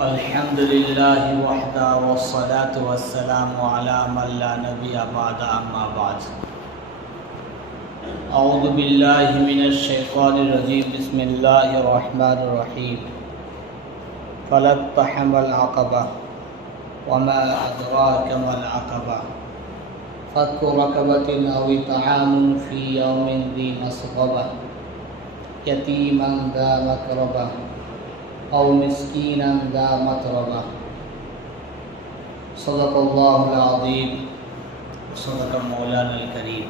الحمد لله وحده والصلاة والسلام على من لا نبي بعد أما بعد. أعوذ بالله من الشيطان الرجيم. بسم الله الرحمن الرحيم. فلا اقتحم العقبة وما أدراك ما العقبة. فك ركبة أو طعام في يوم ذي مسغبة يتيما ذا مكربة أو مسكينا ذا متربة. صدق الله العظيم. صدق مولانا الكريم.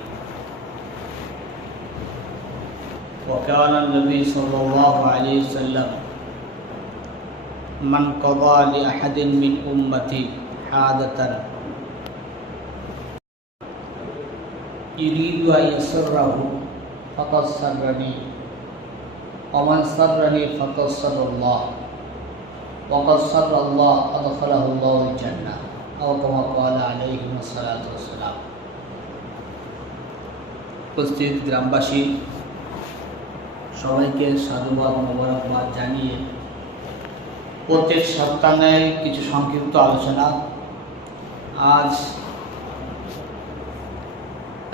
وكان النبي صلى الله عليه وسلم من قضى لأحد من أمتي حادة يريد أن يسره. فقد سرني. ومن سرني فقد سر الله وقد سر الله أدخله الله الجنة أو كما قال عليه الصلاة والسلام উপস্থিত গ্রামবাসী সবাইকে সাধুবাদ মোবারকবাদ জানিয়ে প্রত্যেক সপ্তাহে কিছু সংক্ষিপ্ত আলোচনা আজ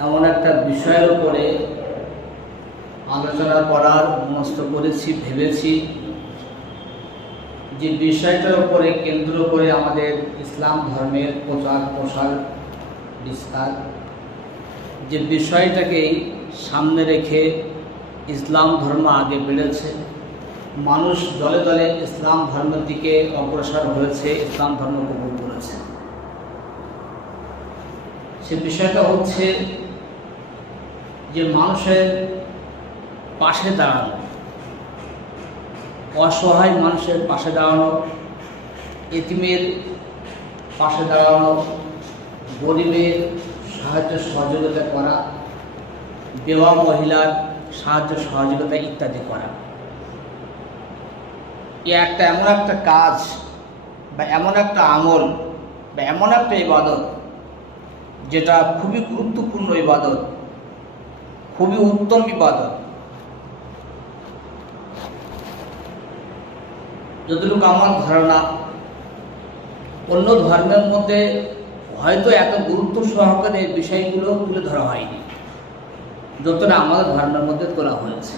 এমন একটা বিষয়ের উপরে আলোচনা করার, মনস্থ করেছি, ভেবেছি যে বিষয়টার উপরে কেন্দ্র করে আমাদের ইসলাম ধর্মের প্রচার প্রসার বিস্তার, যে বিষয়টাকেই সামনে রেখে ইসলাম ধর্ম আগে বেড়েছে, মানুষ দলে দলে ইসলাম ধর্মের দিকে অগ্রসর হয়েছে, ইসলাম ধর্ম কবুল করেছে। সে বিষয়টা হচ্ছে যে মানুষের পাশে দাঁড়ানো। অসহায় মানুষের পাশে দাঁড়ানো, এতিমের পাশে দাঁড়ানো, গরিবের সাহায্য সহযোগিতা করা বেওয়া মহিলার সাহায্য সহযোগিতা ইত্যাদি করা। এ একটা এমন একটা কাজ বা এমন একটা আমল বা এমন একটা ইবাদত যেটা খুবই গুরুত্বপূর্ণ ইবাদত, খুবই উত্তম ইবাদত। যতটুকু আমার ধারণা, অন্য ধর্মের মধ্যে হয়তো এত গুরুত্ব সহকারে এই বিষয়গুলো তুলে ধরা হয়নি, যতটা আমাদের ধর্মের মধ্যে তোলা হয়েছে।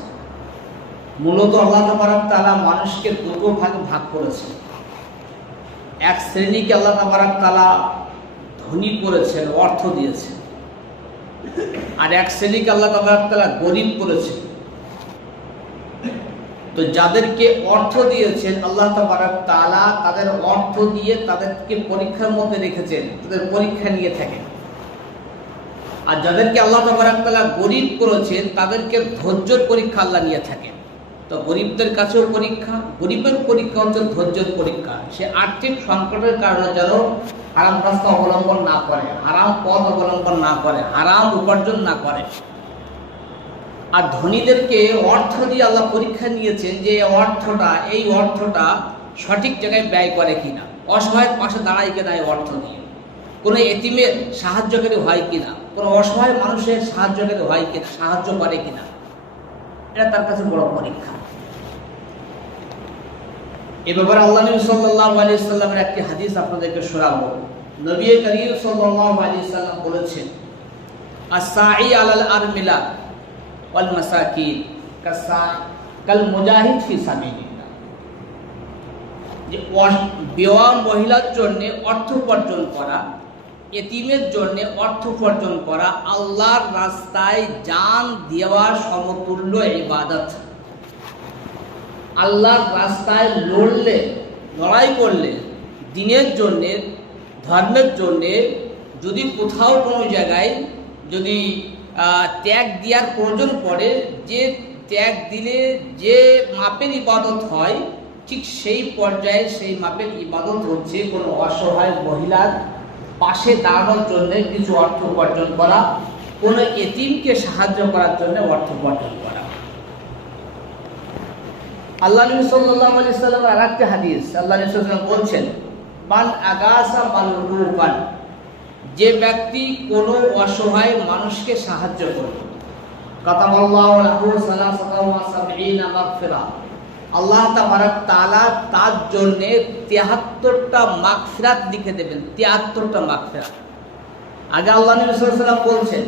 মূলত আল্লাহ তাবারাক তালা মানুষকে দুটো ভাগে ভাগ করেছে। এক শ্রেণীকে আল্লাহ তাবারাক তালা ধনী করেছেন, অর্থ দিয়েছেন। আর এক শ্রেণীকে আল্লাহ তাবারাক তালা গরিব করেছেন। তো যাদেরকে অর্থ দিয়েছেন, আল্লাহ তালা তাদের অর্থ দিয়ে তাদেরকে পরীক্ষার মধ্যে রেখেছেন, তাদের পরীক্ষা নিয়ে থাকেন। আর যাদেরকে আল্লাহ তালা গরিব করেছেন, তাদেরকে ধৈর্যর পরীক্ষা আল্লাহ নিয়ে থাকেন। তো গরিবদের কাছেও পরীক্ষা, গরিবের পরীক্ষা হচ্ছে ধৈর্যের পরীক্ষা। সে আর্থিক সংকটের কারণে যেন হারাম রাস্তা অবলম্বন না করে হারাম পথ অবলম্বন না করে হারাম উপার্জন না করে আর ধনীদেরকে অর্থ দিয়ে আল্লাহ পরীক্ষা নিয়েছেন যে অর্থটা, এই অর্থটা সঠিক জায়গায় ব্যয় করে কিনা। অসহায়ের পাশে দাঁড়ায় কিনা এই অর্থ দিয়ে কোনো এতিমের সাহায্যকারী হয় কিনা? কোনো অসহায় মানুষের সাহায্যকারী হয় কিনা? সাহায্য করে কিনা? এটা তার কাছে বড় পরীক্ষা। এ ব্যাপারে আল্লাহ নবী সাল্লাল্লাহু আলাইহি সাল্লামের একটি হাদিস আপনাদেরকে শোনাবো। নবী করিম সাল্লাল্লাহু আলাইহি সাল্লাম বলেছেন আস-সাই আলাল আরমিলা। ওয়াল মাসাকিন কাল মুজাহিদ ফি যে বেওয়া মহিলার জন্য অর্থ উপার্জন করা, এতিমের জন্য অর্থ উপার্জন করা আল্লাহর রাস্তায় জান দেওয়ার সমতুল্য ইবাদত। আল্লাহর রাস্তায় লড়লে, লড়াই করলে, দিনের জন্যে, ধর্মের জন্যে, যদি কোথাও কোনো জায়গায় যদি ত্যাগ দেওয়ার প্রয়োজন পড়ে, যে ত্যাগ দিলে যে মাপের ইবাদত হয়, ঠিক সেই পর্যায়ে সেই মাপের ইবাদত হচ্ছে কোনো অসহায় মহিলার পাশে দাঁড়ানোর জন্য কিছু অর্থ উপার্জন করা, কোনো এতিমকে সাহায্য করার জন্য অর্থ উপার্জন করা। আল্লাহ নবী সাল্লাল্লাহু আলাইহি সাল্লাম আর একটা হাদিস, আল্লাহ নবী বলছেন, মান আগাসা মালরুবান যে ব্যক্তি কোনো অসহায় মানুষকে সাহায্য করবে আল্লাহ তাআলা তার জন্য 73টা মাগফিরাত লিখে দেবেন 73টা মাগফিরাত। আগে আল্লাহ নবী সাল্লাল্লাহু আলাইহি ওয়াসাল্লাম বলছেন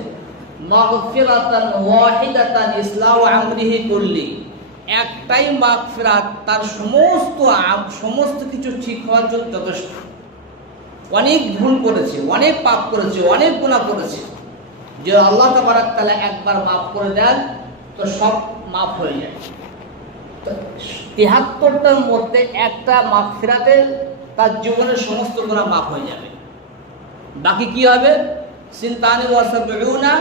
কুল্লি। একটাই মাগফিরাত তার সমস্ত সমস্ত কিছু ঠিক হওয়ার জন্য যথেষ্ট। অনেক ভুল করেছে, অনেক পাপ করেছে, অনেক গুণা করেছে। যে আল্লাহ তাবারাক তাআলা একবার মাফ করে দেন, তো সব মাফ হয়ে যায়। তিহাত্তরটার মধ্যে একটা মাগফিরাতে তার জীবনের সমস্ত গুণা মাফ হয়ে যাবে। বাকি কি হবে? সিনতানি ওয়াসাবিউনা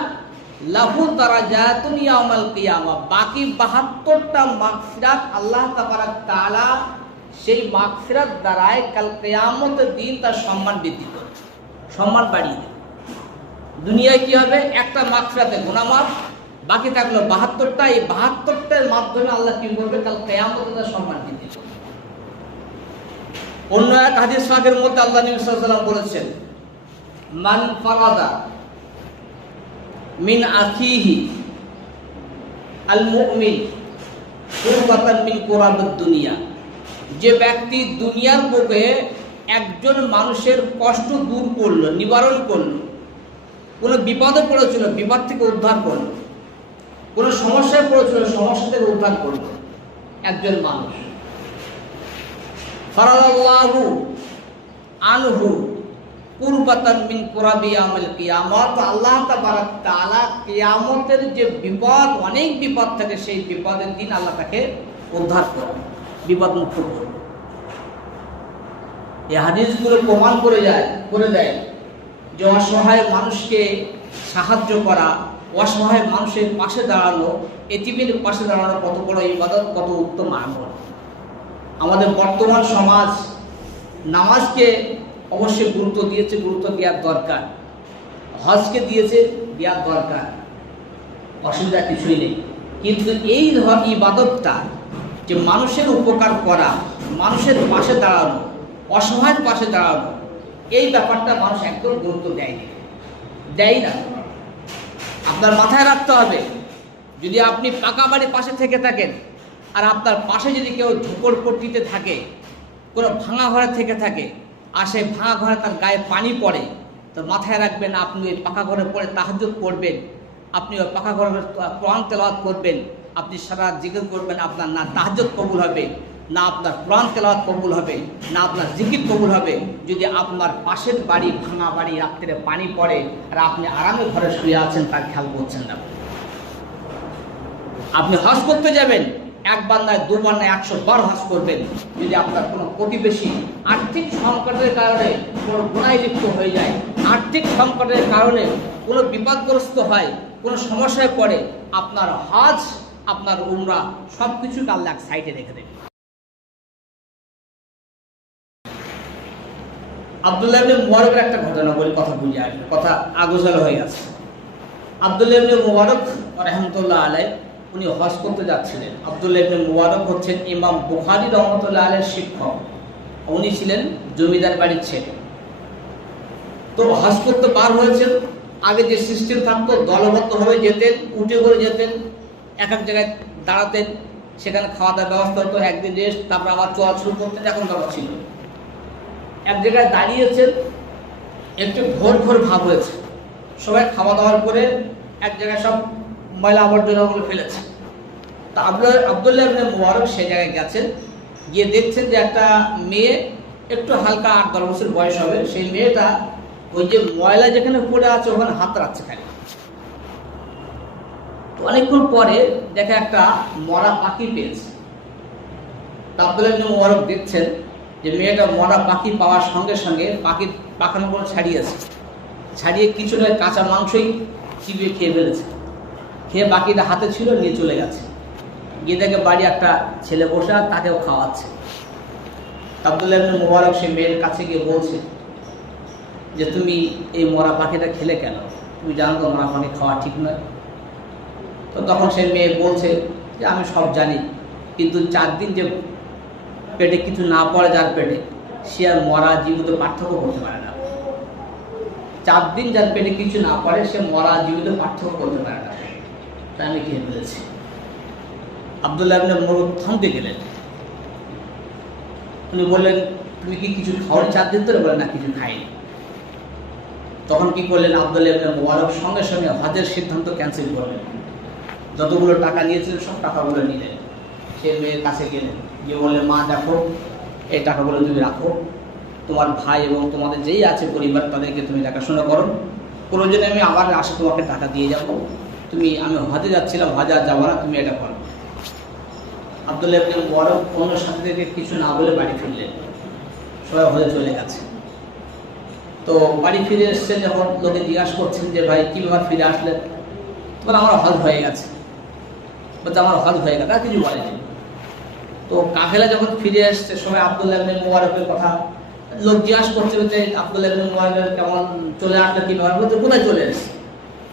লাহু দারাজাতুন ইয়াউমাল কিয়ামা। বাকি 72টা মাগফিরাত আল্লাহ তাবারাক তাআলা সেই মাগফিরাত দ্বারায় কাল কিয়ামতের দিন তার সম্মান বৃদ্ধি করবে। সম্মান বাড়িয়ে দেবে। দুনিয়ায় কি হবে? একটা মাগফিরাতে মাফ বাকি থাকল 72টা এই 72টার মাধ্যমে আল্লাহ কি করবে কাল কিয়ামতে তার সম্মান বৃদ্ধি করবে। অন্য এক হাদিস পাকের মধ্যে আল্লাহ নবী বলেছেন, মান ফারাদা মিন আখিহি আল মুমিন কুরবাতান মিন কুরাবাদ দুনিয়া। যে ব্যক্তি দুনিয়ার বুকে একজন মানুষের কষ্ট দূর করল, নিবারণ করল, কোনো বিপদে পড়েছিল, বিপদ থেকে উদ্ধার করল, কোনো সমস্যায় পড়েছিল, সমস্যা থেকে উদ্ধার করল, একজন মানুষ। আনহু মিন আল্লাহ কিয়ামতের যে বিপদ, অনেক বিপদ থাকে, সেই বিপদের দিন আল্লাহ তাকে উদ্ধার করে বিপদ মুক্ত করে এই হাদিসগুলো প্রমাণ করে যায়, করে দেয় যে অসহায় মানুষকে সাহায্য করা, অসহায় মানুষের পাশে দাঁড়ানো এতিমের পাশে দাঁড়ানো কত বড় ইবাদত, কত উত্তম আমল। আমাদের বর্তমান সমাজ নামাজকে অবশ্যই গুরুত্ব দিয়েছে, গুরুত্ব দেওয়ার দরকার। হজকে দিয়েছে, দেওয়ার দরকার। অসুবিধা কিছুই নেই। কিন্তু এই ধর ইবাদতটা যে মানুষের উপকার করা, মানুষের পাশে দাঁড়ানো অসহায়ের পাশে দাঁড়ানো, এই ব্যাপারটা মানুষ একদম গুরুত্ব দেয়নি। দেয় না। আপনার মাথায় রাখতে হবে, যদি আপনি পাকা বাড়ির পাশে থেকে থাকেন আর আপনার পাশে যদি কেউ ঝুঁকড়পট্টিতে থাকে, কোনো ভাঙা ঘরে থেকে থাকে, আর সেই ভাঙা ঘরে তার গায়ে পানি পড়ে, তো মাথায় রাখবেন আপনি ওই পাকা ঘরে পড়ে তাহাজ্জুদ করবেন, আপনি ওই পাকা ঘরে কোরআন তেলাওয়াত করবেন আপনি সারা জিকির করবেন, আপনার না তাহাজ্জুদ কবুল হবে, না আপনার কোরআন তেলাওয়াত কবুল হবে, না আপনার জিকির কবুল হবে। যদি আপনার পাশের বাড়ি, ভাঙা বাড়ি রাত্রে পানি পড়ে আর আপনি আরামে ঘরে শুয়ে আছেন, তার খেয়াল করছেন না। আপনি হজ করতে যাবেন, একবার নয়, দুবার নয়, একশো বার হজ করবেন। যদি আপনার কোনো প্রতিবেশী আর্থিক সংকটের কারণে কোনো গুণায় লিপ্ত হয়ে যায়, আর্থিক সংকটের কারণে কোনো বিপদগ্রস্ত হয়, কোনো সমস্যায় পড়ে, আপনার হজ আপনার উমরা সব কিছু আল্লাহ সাইডে রেখে দেবে। আবদুল্লাহ ইবনে মুবারকের একটা ঘটনা বলি, কথা আসবে কথা হয়ে গেছে আবদুল্লাহ ইবনে মুবারক রহমতুল্লাহ আলাই উনি হজ করতে যাচ্ছিলেন। আবদুল্লাহ ইবনে মুবারক হচ্ছেন ইমাম বুখারী রহমতুল্লাহ আলের শিক্ষক। উনি ছিলেন জমিদার বাড়ির ছেলে। তো হজ করতে পার হয়েছেন, আগে যে সিস্টেম থাকতো, দলবদ্ধভাবে যেতেন, উঠে করে যেতেন এক এক জায়গায় দাঁড়াতেন সেখানে খাওয়া দাওয়ার ব্যবস্থা হতো, একদিন রেস্ট তারপর আবার চলা শুরু করতেন এখন দরকার ছিল। এক জায়গায় দাঁড়িয়েছেন, একটু ঘোর ঘোর ভাব হয়েছে। সবাই খাওয়া দাওয়ার করে এক জায়গায় সব ময়লা আবর্জনাগুলো ফেলেছে। তা আব্দুল আবদুল্লাহ ইবনে মুবারক সেই জায়গায় গেছেন, গিয়ে দেখছেন যে একটা মেয়ে একটু হালকা আট দশ বছর বয়স হবে। সেই মেয়েটা ওই যে ময়লা যেখানে পড়ে আছে, ওখানে হাত রাখছে খালি। অনেকক্ষণ পরে দেখে একটা মরা পাখি পেয়েছে। আবদুল্লাহ ইবনে মুবারক দেখছেন যে মেয়েটা মরা পাখি পাওয়ার সঙ্গে সঙ্গে পাখির পাখানোগুলো ছাড়িয়েছে ছাড়িয়ে কিছুটা কাঁচা মাংসই চিবিয়ে খেয়ে ফেলেছে। খেয়ে বাকিটা হাতে ছিল, নিয়ে চলে গেছে। গিয়ে দেখে বাড়ি একটা ছেলে বসে আর তাকেও খাওয়াচ্ছে। আবদুল্লাহ ইবনে মুবারক সে মেয়ের কাছে গিয়ে বলছে যে, তুমি এই মরা পাখিটা খেলে কেন? তুমি জানো তো মরা পাখি খাওয়া ঠিক নয়? তো তখন সে মেয়ে বলছে যে, আমি সব জানি। কিন্তু চার দিন যে পেটে কিছু না পড়ে যার পেটে, সে আর মরা জীবিত পার্থক্য করতে পারে না। চার দিন যার পেটে কিছু না পড়ে, সে মরা জীবিত পার্থক্য করতে পারে না। তাই আমি খেয়ে ফেলেছি আবদুল্লাহ ইবনে মোরগ থমকে গেলেন। উনি বললেন, তুমি কি কিছু খাওয়ার চার দিন ধরে? বলেন না, কিছু খাইনি। তখন কি করলেন আবদুল্লাহ ইবনে মোবারক? সঙ্গে সঙ্গে হজের সিদ্ধান্ত ক্যান্সেল করলেন। যতগুলো টাকা নিয়েছিলেন সব টাকাগুলো নিলেন সে মেয়ের কাছে গেলেন গিয়ে বললেন মা, দেখো, এই টাকাগুলো তুমি রাখো। তোমার ভাই এবং তোমাদের যেই আছে পরিবার, তাদেরকে তুমি দেখাশোনা করো। প্রয়োজনে আমি আবার আসে তোমাকে টাকা দিয়ে যাব। তুমি, আমি হজে যাচ্ছিলাম, হজে আর যাব না, তুমি এটা করো। আবদুল্লাহ ইবনে বড় অন্য সাথে কিছু না বলে বাড়ি ফিরলেন। সবাই হজে চলে গেছে। তো বাড়ি ফিরে এসছেন যখন লোকে জিজ্ঞাসা করছেন যে, ভাই, কী ব্যাপার ফিরে আসলেন? তখন আমার হজ হয়ে গেছে। বলছে আমার হজ হয়ে গেছে আর কিছু বলেনি তো কাফেলা যখন ফিরে এসছে সবাই আবদুল্লাহ ইবনে মুবারকের কথা, লোক জিজ্ঞাসা করছে যে, আবদুল্লাহ ইবনে মুবারকের কেমন চলে আসলে কি ব্যাপার বলতে কোথায় চলে এসছে?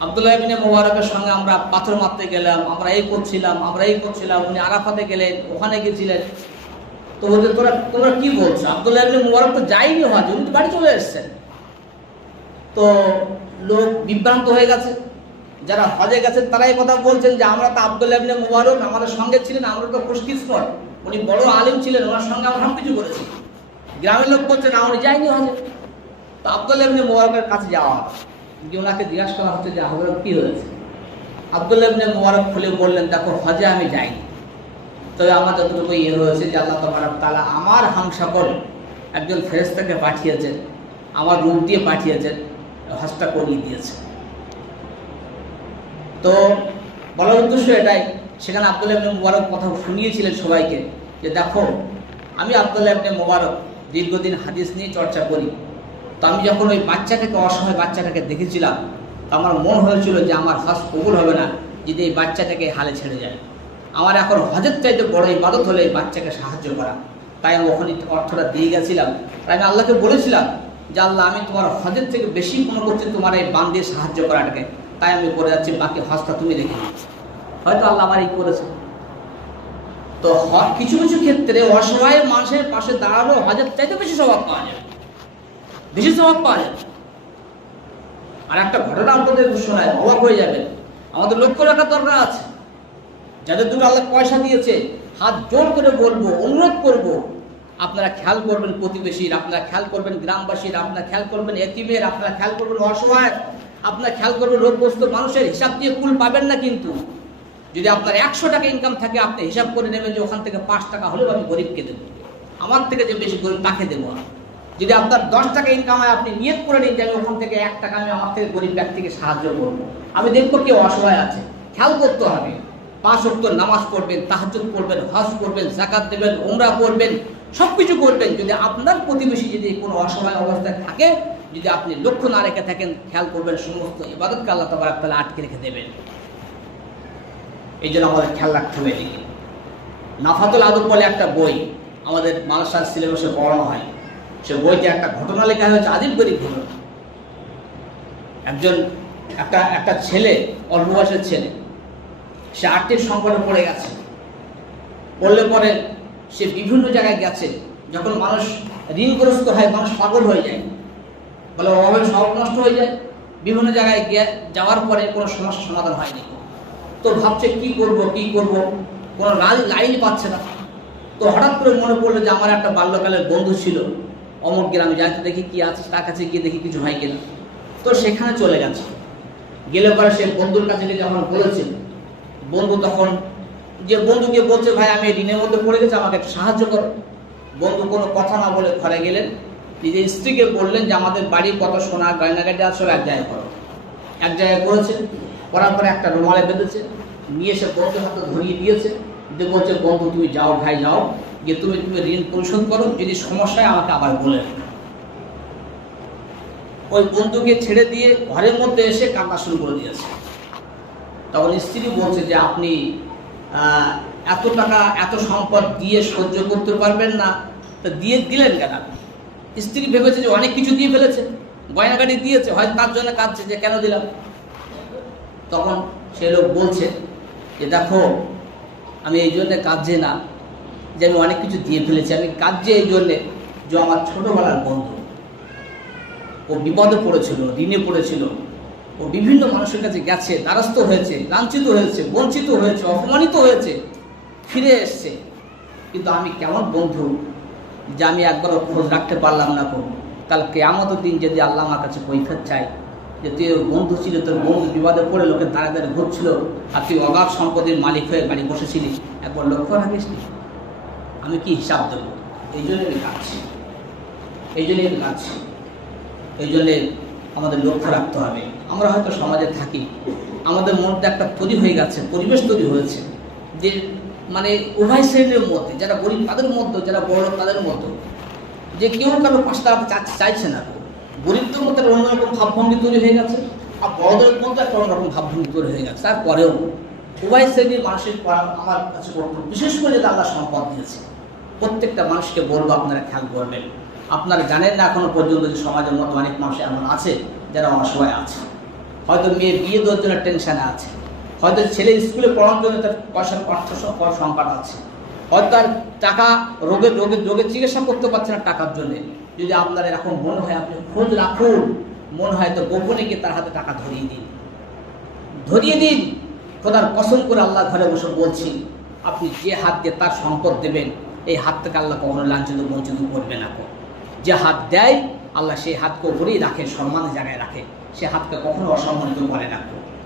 আবদুল্লাহ ইবনে মুবারকের সঙ্গে আমরা পাথর মারতে গেলাম, আমরা এই করছিলাম, আমরা এই করছিলাম, উনি আরাফাতে গেলেন, ওখানে গেছিলেন। তো বলতে তোরা, তোমরা কি বলছো? আবদুল্লাহ ইবনে মুবারক তো যাইনি হজ উনি তো বাড়ি চলে এসছেন। তো লোক বিভ্রান্ত হয়ে গেছে। যারা হজে গেছেন, তারাই কথা বলছেন যে আমরা তো আব্দুল ইবনে মুবারক আমাদের সঙ্গে ছিলেন, আমরা তো খুশকিসমত উনি বড় আলিম ছিলেন, ওনার সঙ্গে আমরা সব কিছু করেছি। গ্রামের লোক বলছে, না, উনি যায়নি হজে। তো আব্দুল ইবনে মুবারকের কাছে যাওয়া গিয়ে ওনাকে জিজ্ঞাসা করা হচ্ছে যে, হজরত, কি হয়েছে? আব্দুল ইবনে মুবারক খুলে বললেন, দেখো, হজে আমি যাইনি। তবে আমার যতটুকু ইয়ে হয়েছে যে আল্লাহ তোমার তালা আমার হাংসা করে একজন ফেরেস্তাকে পাঠিয়েছেন, আমার রূপ দিয়ে পাঠিয়েছেন, হজটা করিয়ে দিয়েছে। তো বলার উদ্দেশ্য এটাই, সেখানে আবদুল্লাহ ইবনে মুবারক কথা শুনিয়েছিলেন সবাইকে যে দেখো, আমি আবদুল্লাহ ইবনে মুবারক দীর্ঘদিন হাদিস নিয়ে চর্চা করি। তো আমি যখন ওই বাচ্চাটাকে অসহায় বাচ্চাটাকে দেখেছিলাম, তো আমার মন হয়েছিল যে আমার হজ কবুল হবে না, যদি এই বাচ্চাটাকে হালে ছেড়ে যায়। আমার এখন হজের চাইতে বড় ইবাদত হলে এই বাচ্চাকে সাহায্য করা। তাই আমি ওখানে অর্থটা দিয়ে গেছিলাম। তাই আমি আল্লাহকে বলেছিলাম যে, আল্লাহ, আমি তোমার হজের থেকে বেশি মনে করছি তোমার এই বান দিয়ে সাহায্য করাটাকে তাই আমি করে যাচ্ছি, বাকি হজটা তুমি নিও। হয়তো আল্লাহ আমার এই করেছে। তো কিছু কিছু ক্ষেত্রে অসহায় মানুষের পাশে দাঁড়ানো হজের চাইতে বেশি স্বভাব পাওয়া যায়। বেশি স্বভাব পাওয়া যায়। আর একটা ঘটনা আপনাদের শোনায়, অবাক হয়ে যাবে আমাদের লক্ষ্য রাখার দরকার আছে। যাদের দুটো আল্লাহ পয়সা দিয়েছে, হাত জোর করে বলব, অনুরোধ করব, আপনারা খেয়াল করবেন প্রতিবেশীর, আপনারা খেয়াল করবেন গ্রামবাসীর, আপনারা খেয়াল করবেন এতিমের, আপনারা খেয়াল করবেন অসহায়। আপনারা খেয়াল করবেন, রোগগ্রস্ত মানুষের হিসাব দিয়ে কুল পাবেন না কিন্তু। যদি আপনার একশো টাকা ইনকাম থাকে, আপনি হিসাব করে নেবেন যে ওখান থেকে পাঁচ টাকা হলেও আমি গরিবকে দেবো। আমার থেকে যে বেশি গরিব তাকে দেবো যদি আপনার দশ টাকা ইনকাম হয়, আপনি নিয়ত করে নিন যে আমি ওখান থেকে এক টাকা আমি আমার থেকে গরিব ব্যক্তিকে সাহায্য করব। আমি দেখব কেউ অসহায় আছে। খেয়াল করতে হবে। পাঁচ অক্ট নামাজ পড়বেন তাহাজুদ পড়বেন, হজ করবেন জাকাত দেবেন ওমরা করবেন সব কিছু করবেন। যদি আপনার প্রতিবেশী যদি কোনো অসহায় অবস্থায় থাকে যদি আপনি লক্ষ্য না রেখে থাকেন, খেয়াল করবেন সমস্ত ইবাদতকে আল্লাহ তাবার তাহলে আটকে রেখে দেবেন। এই জন্য আমাদের খেয়াল রাখতে হবে এদিকে। নাফাতুল আদব বলে একটা বই আমাদের মানসার সিলেবাসে পড়ানো হয়। সে বইতে একটা ঘটনা লেখা হয়েছে আদিব গরিব ঘটনা। একজন, একটা একটা ছেলে, অল্প বয়সের ছেলে, সে আর্থিক সংকটে পড়ে গেছে। পড়লে পরে সে বিভিন্ন জায়গায় গেছে। যখন মানুষ ঋণগ্রস্ত হয়, মানুষ পাগল হয়ে যায়। বলে অভাবে সব নষ্ট হয়ে যায়। বিভিন্ন জায়গায় গিয়ে যাওয়ার পরে কোনো সমস্যার সমাধান হয়নি। তো ভাবছে, কি করব কি করব? কোনো লাল লাইন পাচ্ছে না। তো হঠাৎ করে মনে পড়ল যে আমার একটা বাল্যকালের বন্ধু ছিল। অমর গ্রামে যাইতে দেখি কি আছে, তার কাছে গিয়ে দেখি কিছু হয় কিনা। তো সেখানে চলে গেছে। গেলে পরে সে বন্ধুর কাছে গিয়ে যখন বলেছে, বন্ধু তখন যে বন্ধুকে বলছে, ভাই, আমি ঋণের মধ্যে পড়ে গেছি, আমাকে একটু সাহায্য করো। বন্ধু কোনো কথা না বলে ঘরে গেলেন। নিজের স্ত্রীকে বললেন যে, আমাদের বাড়ির কত সোনা, গয়নাগাটি আছে এক জায়গায় করো। এক জায়গায় করেছে। করার পরে একটা রুমালে বেঁধেছে। নিয়ে এসে বন্ধুর হাতে ধরিয়ে দিয়েছে। যে বলছে, বন্ধু, তুমি যাও, ভাই, যাও। যে তুমি তুমি ঋণ পরিশোধ করো। যদি সমস্যায় আমাকে আবার বলে। ওই বন্ধুকে ছেড়ে দিয়ে ঘরের মধ্যে এসে কান্না শুরু করে দিয়েছে। তখন স্ত্রী বলছে যে, আপনি এত টাকা, এত সম্পদ দিয়ে সহ্য করতে পারবেন না। তা দিয়ে দিলেন কেন আপনি? স্ত্রী ভেবেছে যে অনেক কিছু দিয়ে ফেলেছে, গয়নাগাটি দিয়েছে, হয়তো তার জন্য কাঁদছে যে কেন দিলাম? তখন সে লোক বলছে যে দেখো, আমি এই জন্যে কাঁদছি না যে আমি অনেক কিছু দিয়ে ফেলেছি। আমি কাঁদছি এই জন্যে যে আমার ছোটোবেলার বন্ধু। ও বিপদে পড়েছিল, ঋণে পড়েছিল। ও বিভিন্ন মানুষের কাছে গেছে, দ্বারস্থ হয়েছে, লাঞ্ছিত হয়েছে, বঞ্চিত হয়েছে, অপমানিত হয়েছে, ফিরে এসছে। কিন্তু আমি কেমন বন্ধু যে আমি একবারও খোঁজ রাখতে পারলাম না কো কাল কেয়ামত দিন যদি আল্লাহ আমার কাছে কৈফত চাই যে তুই বন্ধু ছিল, তোর বন্ধু বিবাদে পড়ে লোকের দ্বারা দ্বারা ঘুরছিল, আর তুই অগাধ সম্পদের মালিক হয়ে বাড়ি বসেছিলি, একবার লক্ষ্য রাখিস আমি কি হিসাব দেবো? এই জন্য আমি কাঁদছি। এই জন্যই আমি কাঁদছি। এই জন্যে আমাদের লক্ষ্য রাখতে হবে। আমরা হয়তো সমাজে থাকি, আমাদের মনটা একটা তৈরি হয়ে গেছে, পরিবেশ তৈরি হয়েছে, যে মানে উভয় শ্রেণির মধ্যে, যারা গরিব তাদের মধ্যে, যারা বড় তাদের মধ্যে। যে কেউ কারও পাঁচ টাকা চাইছে না। গরিবদের মধ্যে একটা অন্যরকম ভাবভঙ্গি তৈরি হয়ে গেছে, আর বড়দের মধ্যে একটা অন্যরকম ভাবভঙ্গি তৈরি হয়ে গেছে। তারপরেও উভয় শ্রেণির মানুষের আমার কাছে বিশেষ করে যদি আল্লাহ সম্পদ দিয়েছে, প্রত্যেকটা মানুষকে বলব, আপনারা খেয়াল করবেন। আপনারা জানেন না এখনও পর্যন্ত যে সমাজের মধ্যে অনেক মানুষ এমন আছে, যারা অসহায় আছে। হয়তো মেয়ে বিয়ে দেওয়ার জন্য টেনশনে আছে। হয়তো ছেলে স্কুলে পড়ানোর জন্য তার পয়সার অর্থ সংকট আছে। হয়তো তার টাকা রোগের রোগের রোগের চিকিৎসা করতে পারছে না টাকার জন্য। যদি আপনার এরকম মনে হয়, আপনি খোঁজ রাখুন। মনে হয় তো গোপনে গিয়ে তার হাতে টাকা ধরিয়ে দিন। ধরিয়ে দিন। খোদার কসম করে আল্লাহ ঘরে বসে বলছি, আপনি যে হাত দিয়ে তার সম্পদ দেবেন, এই হাত থেকে আল্লাহ কখনো লাঞ্ছিত, বঞ্চিত করবে না। যে হাত দেয়, আল্লাহ সেই হাতকে উপরেই রাখে, সম্মানের জায়গায় রাখে। সে হাতকে কখনো অসম্মানিত করে না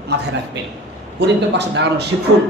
মাথায় রাখবেন। গরিবের পাশে দাঁড়ানো শিখুন